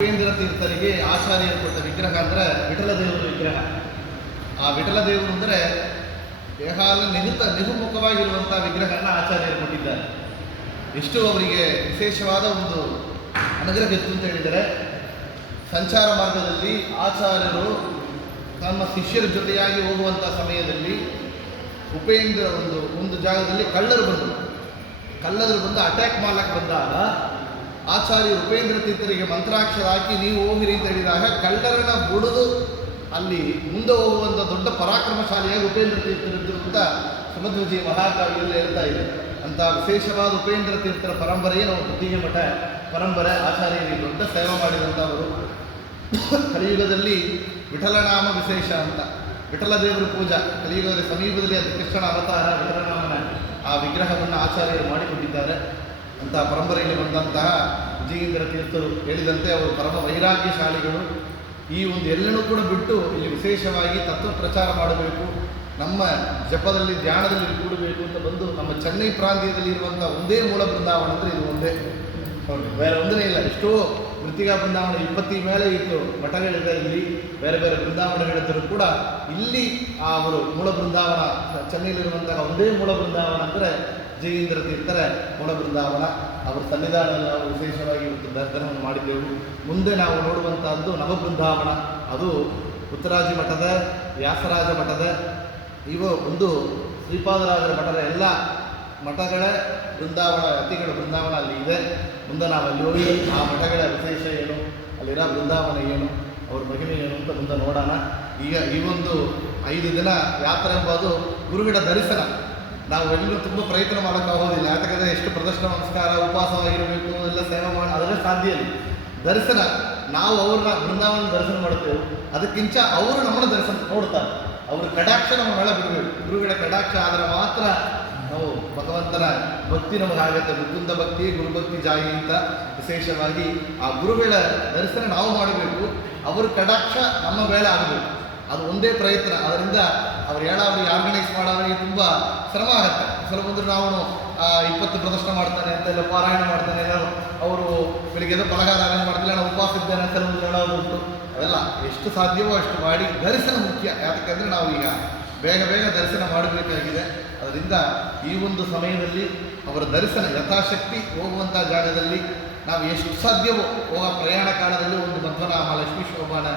ಉಪೇಂದ್ರ ತೀರ್ಥರಿಗೆ ಆಚಾರ್ಯರು ಕೊಟ್ಟ ವಿಗ್ರಹ ಅಂದರೆ ವಿಠಲ ದೇವರ ವಿಗ್ರಹ. ಆ ವಿಠಲ ದೇವರು ಅಂದರೆ ದೇಹಾಲ ನಿಹುಮುಖವಾಗಿರುವಂಥ ವಿಗ್ರಹನ ಆಚಾರ್ಯರು ಕೊಟ್ಟಿದ್ದಾರೆ. ಎಷ್ಟು ಅವರಿಗೆ ವಿಶೇಷವಾದ ಒಂದು ಅನುಗ್ರಹ ಇತ್ತು ಅಂತ ಹೇಳಿದರೆ, ಸಂಚಾರ ಮಾರ್ಗದಲ್ಲಿ ಆಚಾರ್ಯರು ತಮ್ಮ ಶಿಷ್ಯರ ಜೊತೆಯಾಗಿ ಹೋಗುವಂಥ ಸಮಯದಲ್ಲಿ ಉಪೇಂದ್ರ ಒಂದು ಜಾಗದಲ್ಲಿ ಕಳ್ಳರು ಬಂದು ಅಟ್ಯಾಕ್ ಮಾಡಕ್ಕೆ ಬಂದಾಗ ಆಚಾರ್ಯರು ಉಪೇಂದ್ರ ತೀರ್ಥರಿಗೆ ಮಂತ್ರಾಕ್ಷರ ಹಾಕಿ ನೀವು ಹೋಗಿರಿ ಅಂತ ಹೇಳಿದಾಗ ಕಳ್ಳರನ್ನ ಬುಡಿದು ಅಲ್ಲಿ ಮುಂದೆ ಹೋಗುವಂಥ ದೊಡ್ಡ ಪರಾಕ್ರಮಶಾಲಿಯಾಗಿ ಉಪೇಂದ್ರ ತೀರ್ಥರಿದ್ದರು ಅಂತ ಸುಮಧ್ವಜಿ ಮಹಾಕಾವ್ಯದಲ್ಲಿ ಹೇಳ್ತಾ ಇದೆ. ಅಂಥ ವಿಶೇಷವಾದ ಉಪೇಂದ್ರ ತೀರ್ಥರ ಪರಂಪರೆಯೇ ನಾವು ಗುತ್ತಿಗೆ ಮಠ ಪರಂಪರೆ. ಆಚಾರ್ಯರಿಗೆ ದೊಡ್ಡ ಸೇವೆ ಮಾಡಿದಂಥವರು. ಕಲಿಯುಗದಲ್ಲಿ ವಿಠಲನಾಮ ವಿಶೇಷ ಅಂತ ವಿಠಲ ದೇವರ ಪೂಜಾ ಕಲಿಯುಗದ ಸಮೀಪದಲ್ಲಿ ಅದು ಕೃಷ್ಣನ ಅವತಾರ ವಿಠಲನಾಮನ ಆ ವಿಗ್ರಹವನ್ನು ಆಚಾರ್ಯರು ಮಾಡಿಕೊಟ್ಟಿದ್ದಾರೆ. ಅಂತಹ ಪರಂಪರೆಯಲ್ಲಿ ಬಂದಂತಹ ವಿಜಯೇಂದ್ರ ತೀರ್ಥರು ಹೇಳಿದಂತೆ ಅವರು ಪರಮ ವೈರಾಗ್ಯಶಾಲಿಗಳು. ಈ ಒಂದು ಎಲ್ಲನೂ ಕೂಡ ಬಿಟ್ಟು ಇಲ್ಲಿ ವಿಶೇಷವಾಗಿ ತತ್ವ ಪ್ರಚಾರ ಮಾಡಬೇಕು, ನಮ್ಮ ಜಪದಲ್ಲಿ ಧ್ಯಾನದಲ್ಲಿ ಕೂಡಬೇಕು ಅಂತ ಬಂದು ನಮ್ಮ ಚೆನ್ನೈ ಪ್ರಾಂತ್ಯದಲ್ಲಿ ಇರುವಂಥ ಒಂದೇ ಮೂಲ ಬೃಂದಾವನ ಅಂದರೆ ಇದು ಒಂದೇ, ಬೇರೆ ಒಂದೇ ಇಲ್ಲ. ಎಷ್ಟೋ ವೃತ್ತಿಗಾ ಬೃಂದಾವನ 20 ಮೇಲೆ ಇತ್ತು ಮಠಗಳಿದೆ. ಇಲ್ಲಿ ಬೇರೆ ಬೇರೆ ಬೃಂದಾವನಗಳಿದ್ದರೂ ಕೂಡ ಇಲ್ಲಿ ಅವರು ಮೂಲ ಬೃಂದಾವನ ಚೆನ್ನೈಲಿರುವಂತಹ ಒಂದೇ ಮೂಲ ಬೃಂದಾವನ ಅಂದರೆ ವಿಜಯೇಂದ್ರ ತೀರ್ಥರ ಮೂಲ ಬೃಂದಾವನ. ಅವರ ಸನ್ನಿಧಾನದಲ್ಲಿ ನಾವು ವಿಶೇಷವಾಗಿ ಇವತ್ತು ದರ್ಶನವನ್ನು ಮಾಡಿದ್ದೆವು. ಮುಂದೆ ನಾವು ನೋಡುವಂತಹದ್ದು ನವಬೃಂದಾವನ. ಅದು ಉತ್ತರಾಜಿ ಮಠದ, ವ್ಯಾಸರಾಜ ಮಠದ, ಇವು ಒಂದು ಶ್ರೀಪಾದರಾಜರ ಮಠದ ಎಲ್ಲ ಮಠಗಳ ಬೃಂದಾವನ, ಯತಿಗಳ ಬೃಂದಾವನ ಅಲ್ಲಿ ಇದೆ. ಮುಂದೆ ನಾವು ಅಲ್ಲಿ ಹೋಗಿ ಆ ಮಠಗಳ ವಿಶೇಷ ಏನು, ಅಲ್ಲಿರೋ ಬೃಂದಾವನ ಏನು, ಅವ್ರ ಮಹಿಮೆ ಏನು ಅಂತ ಮುಂದೆ ನೋಡೋಣ. ಈಗ ಈ ಒಂದು 5 ದಿನ ಯಾತ್ರೆ ಎಂಬುದು ಗುರುಗಳ ದರ್ಶನ. ನಾವು ಎಲ್ಲರೂ ತುಂಬ ಪ್ರಯತ್ನ ಮಾಡೋಕ್ಕಾಗೋದಿಲ್ಲ. ಯಾಕಂದರೆ ಎಷ್ಟು ಪ್ರದರ್ಶನ ನಮಸ್ಕಾರ ಉಪವಾಸವಾಗಿರಬೇಕು, ಎಲ್ಲ ಸೇವೆ ಮಾಡಿ ಅದರೇ ಸಾಧ್ಯ ಇಲ್ಲ. ದರ್ಶನ ನಾವು ಅವ್ರನ್ನ ಬೃಂದಾವನ ದರ್ಶನ ಮಾಡುತ್ತೇವೆ, ಅದಕ್ಕಿಂತ ಅವರು ನಮ್ಮನ್ನು ದರ್ಶನ ನೋಡ್ತಾರೆ. ಅವ್ರ ಕಟಾಕ್ಷ ನಮ್ಮ ಮೇಲೆ ಬಿಡಬೇಕು. ಗುರುಗಳ ಕಟಾಕ್ಷ ಆದರೆ ಮಾತ್ರ ನಾವು ಭಗವಂತನ ಭಕ್ತಿ ನಮಗಾಗುತ್ತೆ. ಮುಕುಂದ ಭಕ್ತಿ ಗುರುಭಕ್ತಿ ಜಾಯಿ ಅಂತ ವಿಶೇಷವಾಗಿ ಆ ಗುರುಗಳ ದರ್ಶನ ನಾವು ಮಾಡಬೇಕು, ಅವ್ರ ಕಟಾಕ್ಷ ನಮ್ಮ ಮೇಲೆ ಆಗಬೇಕು. ಅದು ಒಂದೇ ಪ್ರಯತ್ನ. ಅದರಿಂದ ಅವ್ರಿಗೆ ಆರ್ಗನೈಸ್ ಮಾಡೋರಿಗೆ ತುಂಬ ಶ್ರಮ ಆಗುತ್ತೆ. ಸ್ವಲ್ಪ ಬಂದರೆ ನಾವು 20 ಪ್ರದರ್ಶನ ಮಾಡ್ತಾನೆ ಅಂತ ಎಲ್ಲ ಪಾರಾಯಣ ಮಾಡ್ತಾನೆ, ಎಲ್ಲರೂ ಅವರು ಬೆಳಿಗ್ಗೆ ಎದ್ದು ಪಲಹಾರ ಅರೇಂಜ್ ಮಾಡ್ತಿಲ್ಲ, ನಾವು ಉಪವಾಸ ಇದ್ದೇನೆ ಅಂತ ಕೆಲವೊಂದು ಹೇಳೋದುಂಟು. ಅದೆಲ್ಲ ಎಷ್ಟು ಸಾಧ್ಯವೋ ಅಷ್ಟು ಮಾಡಿ ದರ್ಶನ ಮುಖ್ಯ. ಯಾಕಂದರೆ ನಾವು ಈಗ ಬೇಗ ದರ್ಶನ ಮಾಡಬೇಕಾಗಿದೆ. ಅದರಿಂದ ಈ ಒಂದು ಸಮಯದಲ್ಲಿ ಅವರ ದರ್ಶನ ಯಥಾಶಕ್ತಿ ಹೋಗುವಂಥ ಜಾಗದಲ್ಲಿ ನಾವು ಎಷ್ಟು ಸಾಧ್ಯವೋ ಹೋಗೋ ಪ್ರಯಾಣ ಕಾಲದಲ್ಲಿ ಒಂದು ಮಧ್ವನಾಮ, ಲಕ್ಷ್ಮೀ ಶೋಭಾನ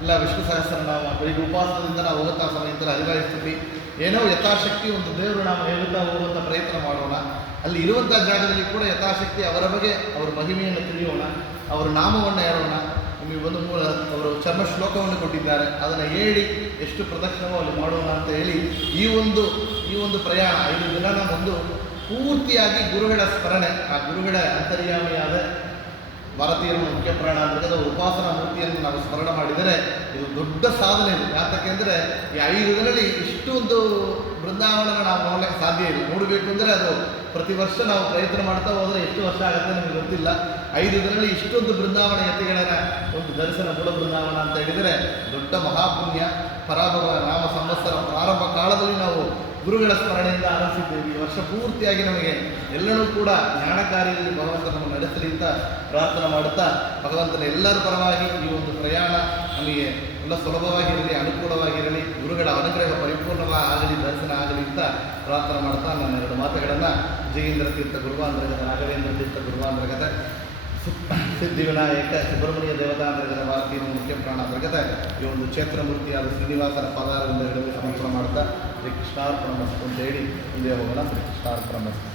ಇಲ್ಲ ವಿಷ್ಣು ಸಹಸ್ರನಾಮ ಬೆಳಿಗ್ಗೆ ಉಪವಾಸದಿಂದ ನಾವು ಹೋಗುತ್ತಾ ಸಮಯದಲ್ಲಿ ಹರಿವಾಯಿಸ್ತೀವಿ. ಏನೋ ಯಥಾಶಕ್ತಿ ಒಂದು ದೇವರು ನಾವು ಹೇಳುತ್ತಾ ಹೋಗುವಂಥ ಪ್ರಯತ್ನ ಮಾಡೋಣ. ಅಲ್ಲಿ ಇರುವಂಥ ಜಾಗದಲ್ಲಿ ಕೂಡ ಯಥಾಶಕ್ತಿ ಅವರ ಬಗ್ಗೆ ಅವರ ಮಹಿಮೆಯನ್ನು ತಿಳಿಯೋಣ, ಅವರ ನಾಮವನ್ನು ಹೇಳೋಣ. ನಿಮಗೆ ಒಂದು ಅವರು ಚರ್ಮ ಶ್ಲೋಕವನ್ನು ಕೊಟ್ಟಿದ್ದಾರೆ, ಅದನ್ನು ಹೇಳಿ ಎಷ್ಟು ಪ್ರದಕ್ಷಿಣವೋ ಅಲ್ಲಿ ಮಾಡೋಣ ಅಂತ ಹೇಳಿ ಈ ಒಂದು ಪ್ರಯಾಣ 5 ದಿನ ಒಂದು ಪೂರ್ತಿಯಾಗಿ ಗುರುಗಳ ಸ್ಮರಣೆ, ಆ ಗುರುಗಳ ಅಂತರ್ಯಾಮಿಯಾದ ಭಾರತೀಯರ ಮುಖ್ಯ ಪ್ರಾಣ ಅಂದರೆ ಉಪಾಸನಾ ಮೂರ್ತಿಯನ್ನು ನಾವು ಸ್ಮರಣೆ ಮಾಡಿದರೆ ಇದು ದೊಡ್ಡ ಸಾಧನೆ ಇದೆ. ಯಾತಕ್ಕೆಂದರೆ ಈ 5 ದಿನದಲ್ಲಿ ಇಷ್ಟೊಂದು ಬೃಂದಾವನ ನಾವು ನೋಡಲಿಕ್ಕೆ ಸಾಧ್ಯ ಇಲ್ಲ. ನೋಡಬೇಕು ಅಂದರೆ ಅದು ಪ್ರತಿ ವರ್ಷ ನಾವು ಪ್ರಯತ್ನ ಮಾಡ್ತಾ ಹೋದರೆ ಎಷ್ಟು ವರ್ಷ ಆಗುತ್ತೆ ನಮಗೆ ಗೊತ್ತಿಲ್ಲ. 5 ದಿನದಲ್ಲಿ ಇಷ್ಟೊಂದು ಬೃಂದಾವನ ಯತಿಗಳ ಒಂದು ದರ್ಶನ ಮೂಲ ಬೃಂದಾವನ ಅಂತ ಹೇಳಿದರೆ ದೊಡ್ಡ ಮಹಾಪುಣ್ಯ. ಪರಾಭವ ನಾಮ ಸಂವತ್ಸರ ಪ್ರಾರಂಭ ಕಾಲದಲ್ಲಿ ನಾವು ಗುರುಗಳ ಸ್ಮರಣೆಯಿಂದ ಆರಂಭಿಸಿದ್ದೇವೆ. ಈ ವರ್ಷ ಪೂರ್ತಿಯಾಗಿ ನಮಗೆ ಎಲ್ಲರೂ ಕೂಡ ಜ್ಞಾನ ಕಾರ್ಯದಲ್ಲಿ ಭಗವಂತ ನಮ್ಮನ್ನು ನಡೆಸಲಿ ಅಂತ ಪ್ರಾರ್ಥನೆ ಮಾಡುತ್ತಾ, ಭಗವಂತನ ಎಲ್ಲರ ಪರವಾಗಿ ಈ ಒಂದು ಪ್ರಯಾಣ ನಮಗೆ ಎಲ್ಲ ಸುಲಭವಾಗಿರಲಿ, ಅನುಕೂಲವಾಗಿರಲಿ, ಗುರುಗಳ ಅನುಗ್ರಹ ಪರಿಪೂರ್ಣವಾಗಲಿ, ದರ್ಶನ ಆಗಲಿ ಅಂತ ಪ್ರಾರ್ಥನೆ ಮಾಡ್ತಾ ನಾನು 2 ಮಾತುಗಳನ್ನು ವಿಜಯೇಂದ್ರ ತೀರ್ಥ ಗುರುವಾಂತರ್ಗತ, ರಾಘವೇಂದ್ರ ತೀರ್ಥ ಗುರುವಾಂತರ್ಗತ, ಸಿದ್ಧಿವಿನಾಯಕ ಸುಬ್ರಹ್ಮಣ್ಯ ದೇವತಾಂತರ್ಗತ, ಭಾರತೀಯ ಮುಖ್ಯ ಪ್ರಾಣಾಂತರ್ಗತ ಈ ಒಂದು ಕ್ಷೇತ್ರಮೂರ್ತಿಯಾದ ಶ್ರೀನಿವಾಸನ ಪದಾರದಿಂದ ಹಿಡಿದು ಸಮರ್ಪಣೆ ಮಾಡ್ತಾ ಶ್ರೀ ಕೃಷ್ಣಾರ್ಪಣ ಮಸ್ತು ಅಂತ ಹೇಳಿ ಮುಂದೆ ಹೋಗೋಣ. ಶ್ರೀ ಕೃಷ್ಣಾರ್ಪಣ ಮಸ್ತು.